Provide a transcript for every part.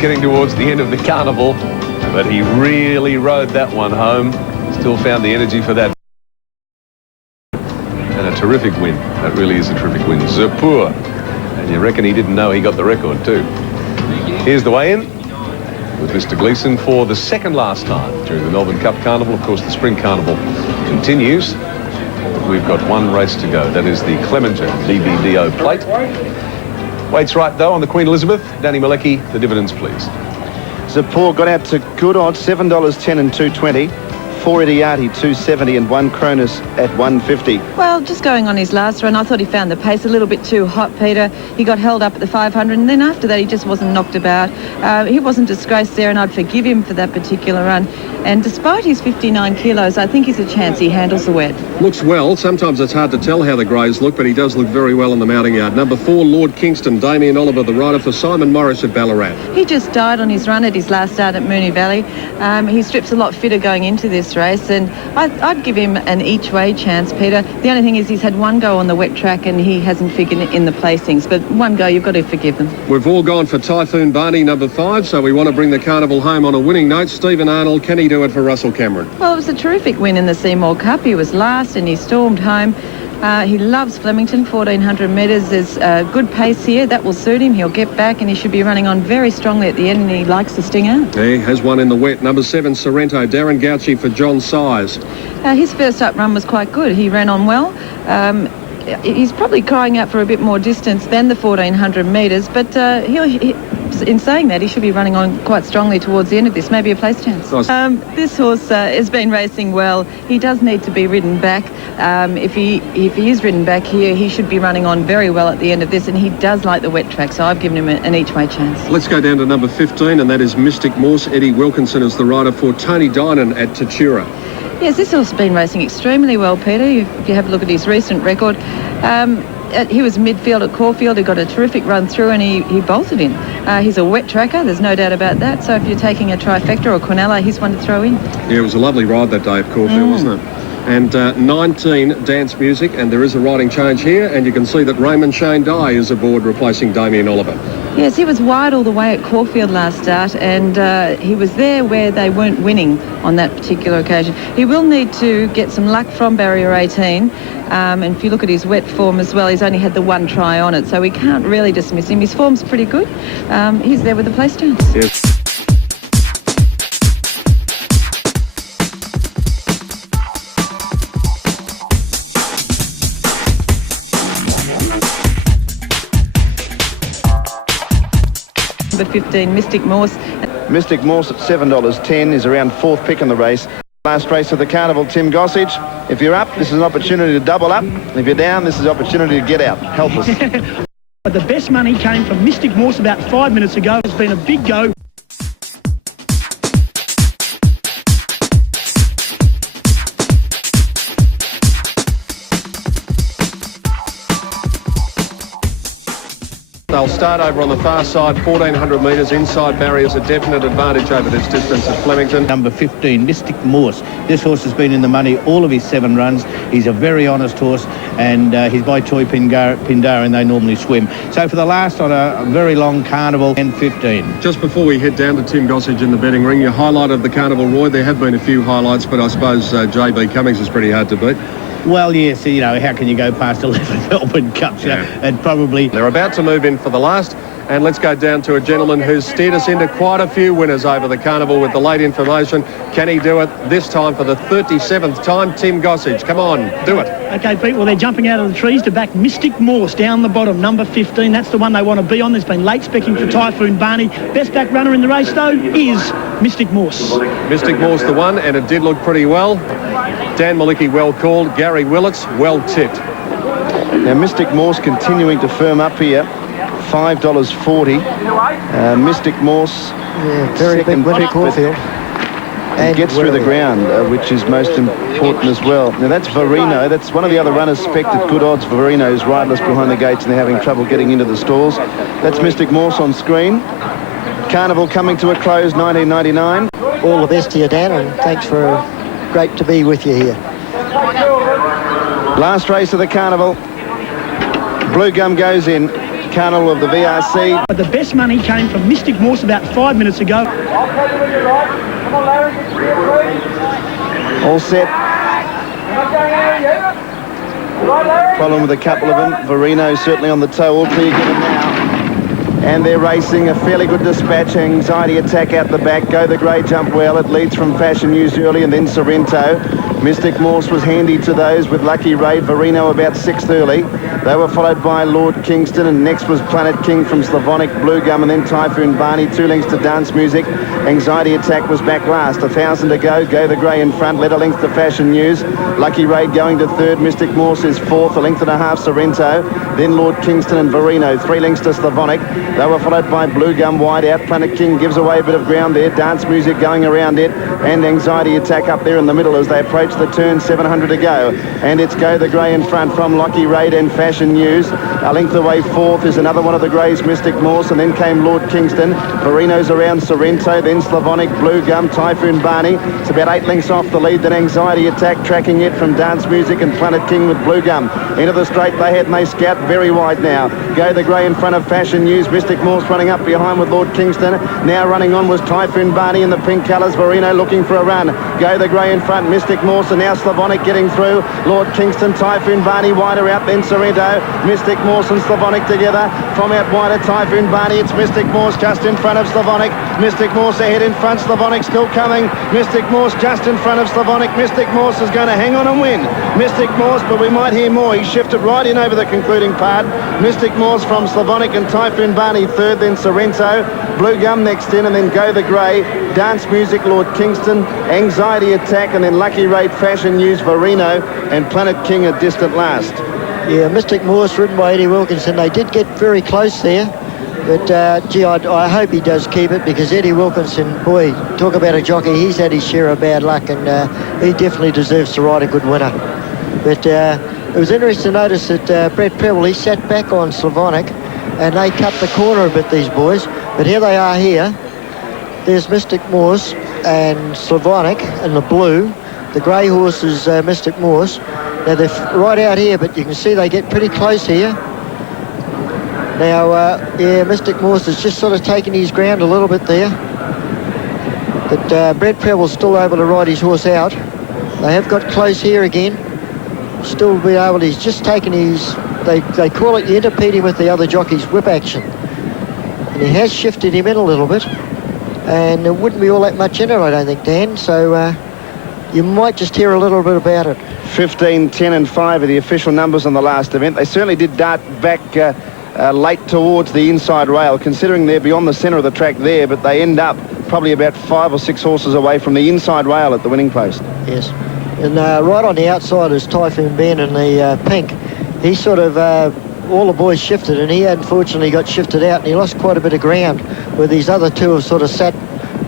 getting towards the end of the Carnival, but he really rode that one home. Still found the energy for that. And a terrific win. That really is a terrific win. Zerpour. And you reckon he didn't know he got the record too. Here's the weigh-in with Mr. Gleeson for the second last time during the Melbourne Cup Carnival. Of course, the Spring Carnival continues. But we've got one race to go. That is the Clemenger BBDO plate. Weights right, though, on the Queen Elizabeth. Danny Malecki, the dividends, please. Zerpour got out to good odds, $7.10 and $2.20. 4 Idiati, 270, and 1 Cronus at 150. Well, just going on his last run, I thought he found the pace a little bit too hot, Peter. He got held up at the 500, and then after that he just wasn't knocked about. He wasn't disgraced there, and I'd forgive him for that particular run. And despite his 59 kilos, I think he's a chance. He handles the wet. Looks well. Sometimes it's hard to tell how the greys look, but he does look very well in the mounting yard. Number 4, Lord Kingston, Damien Oliver, the rider for Simon Morris at Ballarat. He just died on his run at his last start at Moonee Valley. He strips a lot fitter going into this race, and I'd give him an each-way chance, Peter. The only thing is he's had one go on the wet track and he hasn't figured it in the placings, but one go, you've got to forgive them. We've all gone for Typhoon Barney, number 5, so we want to bring the Carnival home on a winning note. Stephen Arnold, can he do it for Russell Cameron? Well, it was a terrific win in the Seymour Cup. He was last and he stormed home. He loves Flemington, 1,400 metres. There's good pace here. That will suit him. He'll get back and he should be running on very strongly at the end, and he likes to sting out. He has one in the wet. Number 7, Sorrento, Darren Gauci for John Size. His first up run was quite good. He ran on well. He's probably crying out for a bit more distance than the 1,400 metres, but in saying that, he should be running on quite strongly towards the end of this, maybe a place chance. Nice. This horse has been racing well. He does need to be ridden back. If he is ridden back here, he should be running on very well at the end of this, and he does like the wet track, so I've given him an each-way chance. Let's go down to number 15, and that is Mystic Morse. Eddie Wilkinson is the rider for Tony Dinan at Tatura. Yes, this horse has been racing extremely well, Peter. If you have a look at his recent record, he was midfield at Caulfield. He got a terrific run through and he bolted in. He's a wet tracker, there's no doubt about that. So if you're taking a trifecta or Quinella, he's one to throw in. Yeah, it was a lovely ride that day at Caulfield, wasn't it? And 19, Dance Music, and there is a riding change here, and you can see that Raymond Shane Dye is aboard replacing Damien Oliver. Yes, he was wide all the way at Caulfield last start, and he was there where they weren't winning on that particular occasion. He will need to get some luck from barrier 18, and if you look at his wet form as well, he's only had the one try on it, so we can't really dismiss him. His form's pretty good. He's there with a place chance. Yes. Number 15, Mystic Morse. Mystic Morse at $7.10 is around 4th pick in the race. Last race of the Carnival, Tim Gossage. If you're up, this is an opportunity to double up. If you're down, this is an opportunity to get out. Help us. But the best money came from Mystic Morse about 5 minutes ago. It's been a big go. They'll start over on the far side, 1,400 metres inside barriers, a definite advantage over this distance at Flemington. Number 15, Mystic Morse. This horse has been in the money all of his 7 runs. He's a very honest horse, and he's by Toy Pindar, and they normally swim. So for the last on a very long Carnival, 10-15. Just before we head down to Tim Gossage in the betting ring, your highlight of the Carnival, Roy, there have been a few highlights, but I suppose JB Cummings is pretty hard to beat. Well, yes, you know, how can you go past 11 Melbourne Cups? Yeah. And probably... They're about to move in for the last, and let's go down to a gentleman who's steered us into quite a few winners over the Carnival with the late information. Can he do it this time for the 37th time? Tim Gossage, come on, do it. Okay, Pete, well, they're jumping out of the trees to back Mystic Morse down the bottom, number 15. That's the one they want to be on. There's been late specking for Typhoon Barney. Best back runner in the race, though, is Mystic Morse. Mystic Morse the one, and it did look pretty well. Dan Malecki well called, Gary Willits well tipped. Now, Mystic Morse continuing to firm up here, $5.40. Mystic Morse, very big winner, Caulfield. And gets through the ground, which is most important as well. Now, that's Verino. That's one of the other runners spec'd at good odds. Verino is riderless behind the gates and they're having trouble getting into the stalls. That's Mystic Morse on screen. Carnival coming to a close, 1999. All the best to you, Dan, and thanks for great to be with you here. Last race of the Carnival. Blue Gum goes in. Carnival of the VRC. But the best money came from Mystic Morse about 5 minutes ago. All set. Following with a couple of them. Verino certainly on the toe. All clear given now. And they're racing a fairly good dispatch. Anxiety Attack out the back. Go the Grey jump well. It leads from Fashion News early and then Sorrento. Mystic Morse was handy to those with Lucky Ray. Verino about 6th early. They were followed by Lord Kingston, and next was Planet King from Slavonic, Blue Gum, and then Typhoon Barney. 2 lengths to Dance Music. Anxiety Attack was back last. 1,000 to go. Go the Grey in front. Let a length to Fashion News. Lucky Ray going to 3rd. Mystic Morse is 4th. 1.5 lengths Sorrento. Then Lord Kingston and Verino. 3 lengths to Slavonic. They were followed by Blue Gum wide out. Planet King gives away a bit of ground there. Dance Music going around it. And Anxiety Attack up there in the middle as they approach the turn. 700 to go. And it's Go the Grey in front from Lucky Ray and Fashion News. A length away 4th is another one of the Greys, Mystic Morse, and then came Lord Kingston. Verino's around Sorrento, then Slavonic, Blue Gum, Typhoon Barney. It's about 8 lengths off the lead. Then Anxiety Attack tracking it from Dance Music and Planet King with Blue Gum. Into the straight they head and they scout very wide now. Go the Grey in front of Fashion News. Mystic Morse running up behind with Lord Kingston. Now running on was Typhoon Barney in the pink colours. Verino looking for a run. Go the Grey in front. Mystic Morse and now Slavonic getting through. Lord Kingston, Typhoon Barney wider out, then Sorrento. Mystic Morse and Slavonic together. From out wider, Typhoon Barney. It's Mystic Morse just in front of Slavonic. Mystic Morse ahead in front. Slavonic still coming. Mystic Morse just in front of Slavonic. Mystic Morse is going to hang on and win. Mystic Morse, but we might hear more. He shifted right in over the concluding part. Mystic Morse from Slavonic and Typhoon Barney 3rd, then Sorrento. Blue Gum next in, and then Go the Grey. Dance Music, Lord Kingston. Anxiety Attack, and then Lucky Ray, Fashion News, Verino, and Planet King a distant last. Yeah, Mystic Morse ridden by Eddie Wilkinson. They did get very close there. But, gee, I hope he does keep it, because Eddie Wilkinson, boy, talk about a jockey. He's had his share of bad luck, and he definitely deserves to ride a good winner. But it was interesting to notice that Brett Preble, he sat back on Slavonic, and they cut the corner a bit, these boys. But here they are here. There's Mystic Morse and Slavonic in the blue. The grey horse is Mystic Morse. Now they're right out here, but you can see they get pretty close here. Now, yeah, Mystic Morse is just sort of taking his ground a little bit there. But Brett Preble's still able to ride his horse out. They have got close here again. Still be able to, he's just taken his, they call it, you interpede him with the other jockey's whip action. And he has shifted him in a little bit. And there wouldn't be all that much in it, I don't think, Dan. So you might just hear a little bit about it. 15, 10 and 5 are the official numbers on the last event. They certainly did dart back late towards the inside rail, considering they're beyond the centre of the track there, but they end up probably about 5 or 6 horses away from the inside rail at the winning post. Yes. And right on the outside is Typhoon Ben in the pink. He sort of, all the boys shifted, and he unfortunately got shifted out, and he lost quite a bit of ground, where these other two have sort of sat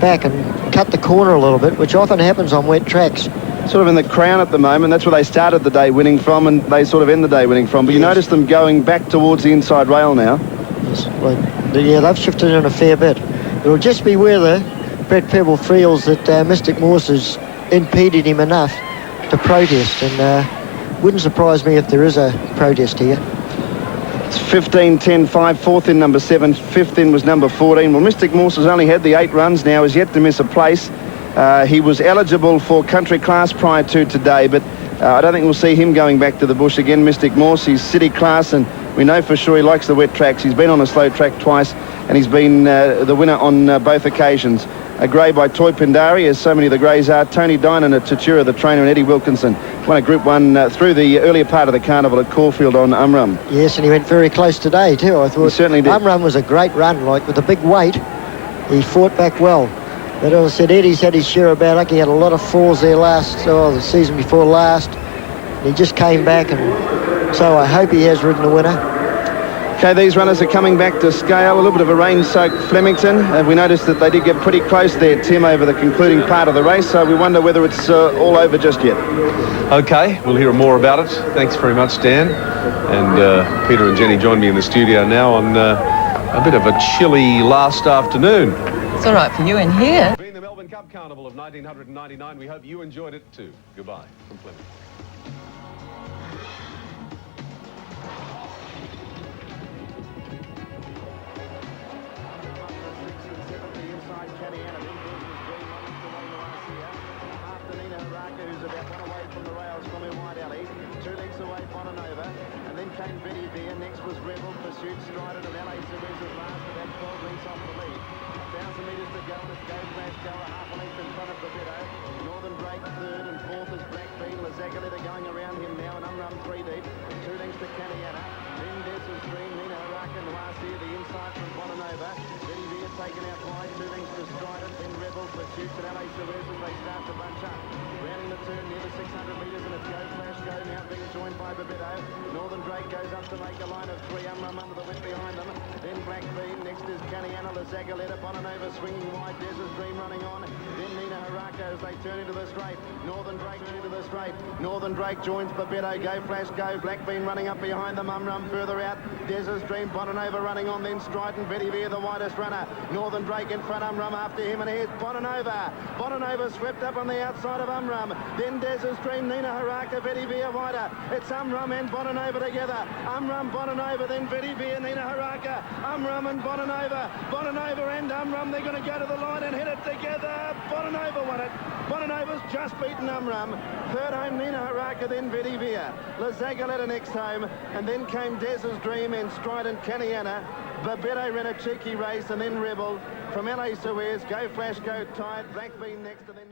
back and cut the corner a little bit, which often happens on wet tracks. Sort of in the crown at the moment. That's where they started the day winning from, and they sort of end the day winning from. But you notice them going back towards the inside rail now. Yes, well, yeah, they've shifted in a fair bit. It'll just be whether Brett Prebble feels that Mystic Morse has impeded him enough to protest, and wouldn't surprise me if there is a protest here. It's 15, 10, 5, 4th in number 7, 5th in was number 14. Well, Mystic Morse has only had the 8 runs now, is yet to miss a place. He was eligible for country class prior to today, but I don't think we'll see him going back to the bush again. Mystic Morse, he's city class, and we know for sure he likes the wet tracks. He's been on a slow track twice, and he's been the winner on both occasions. A grey by Toy Pindari, as so many of the greys are. Tony Dinan at Tatura, the trainer, and Eddie Wilkinson won a Group 1 through the earlier part of the carnival at Caulfield on Umrum. Yes, and he went very close today too, I thought. He certainly did. Umrum was a great run, like with the big weight. He fought back well. But as I said, Eddie's had his share of bad luck. He had a lot of falls there the season before last. And he just came back, and so I hope he has ridden the winner. Okay, these runners are coming back to scale. A little bit of a rain-soaked Flemington. We noticed that they did get pretty close there, Tim, over the concluding part of the race, so we wonder whether it's all over just yet. Okay, we'll hear more about it. Thanks very much, Dan. And Peter and Jenny join me in the studio now on a bit of a chilly last afternoon. It's all right for you in here. Being the Melbourne Cup Carnival of 1999, we hope you enjoyed it too. Goodbye from Flemington. Pursuit, Strident of LA Suez is last, about 12 lengths off the lead. 1,000 metres to go, and it's Go Flash Go, a half a length in front of BBDO. Northern Drake third, and fourth is Black Bean. Lazagoletta going around him now, and Umrum 3 deep. 2 lengths to Caniana. Then Des's Dream, Nina Haraka, and last here, the inside from Bonanova. Betty Veer taken out wide, 2 lengths to Strident. Then Rebel Pursuit at LA Suez as they start to bunch up. Rounding the turn near the 600 metres, and it's Go Flash Go now being joined by BBDO. Northern Drake goes up to make a line of 3. Umrum under the whip behind them. Then Black Bean. Next is Caniana, Lazagoletta, Bonanova swinging wide. Des's Dream running on. Then Nina Haraka as they turn into the straight. Northern Drake into the straight. Northern Drake joins BBDO. Go Flash Go. Black Bean running up behind them. Umrum further out. Des's Dream, Bonanova running on. Then Strident, Betty Veer the widest runner. Northern Drake in front. Umrum after him, and here's Bonanova. Bonanova swept up on the outside of Umrum. Then Des's Dream, Nina Haraka, Betty Veer wider. It's Umrum and Bonanova together. Umrum, Bonanova, then Betty Veer, Nina Haraka. Umrum and Bonanova. Bonanova and Umrum, they're going to go to the line and hit it together. Bonanova won it. Bonanova's just beaten Umrum. Third home, Nina Haraka, then Betty Veer. Lazagoletta next home, and then came Des's Dream and Strident Caniana. BBDO ran a cheeky race, and then Rebel from LA Suez. Go Flash Go tied. Black Bean next, and then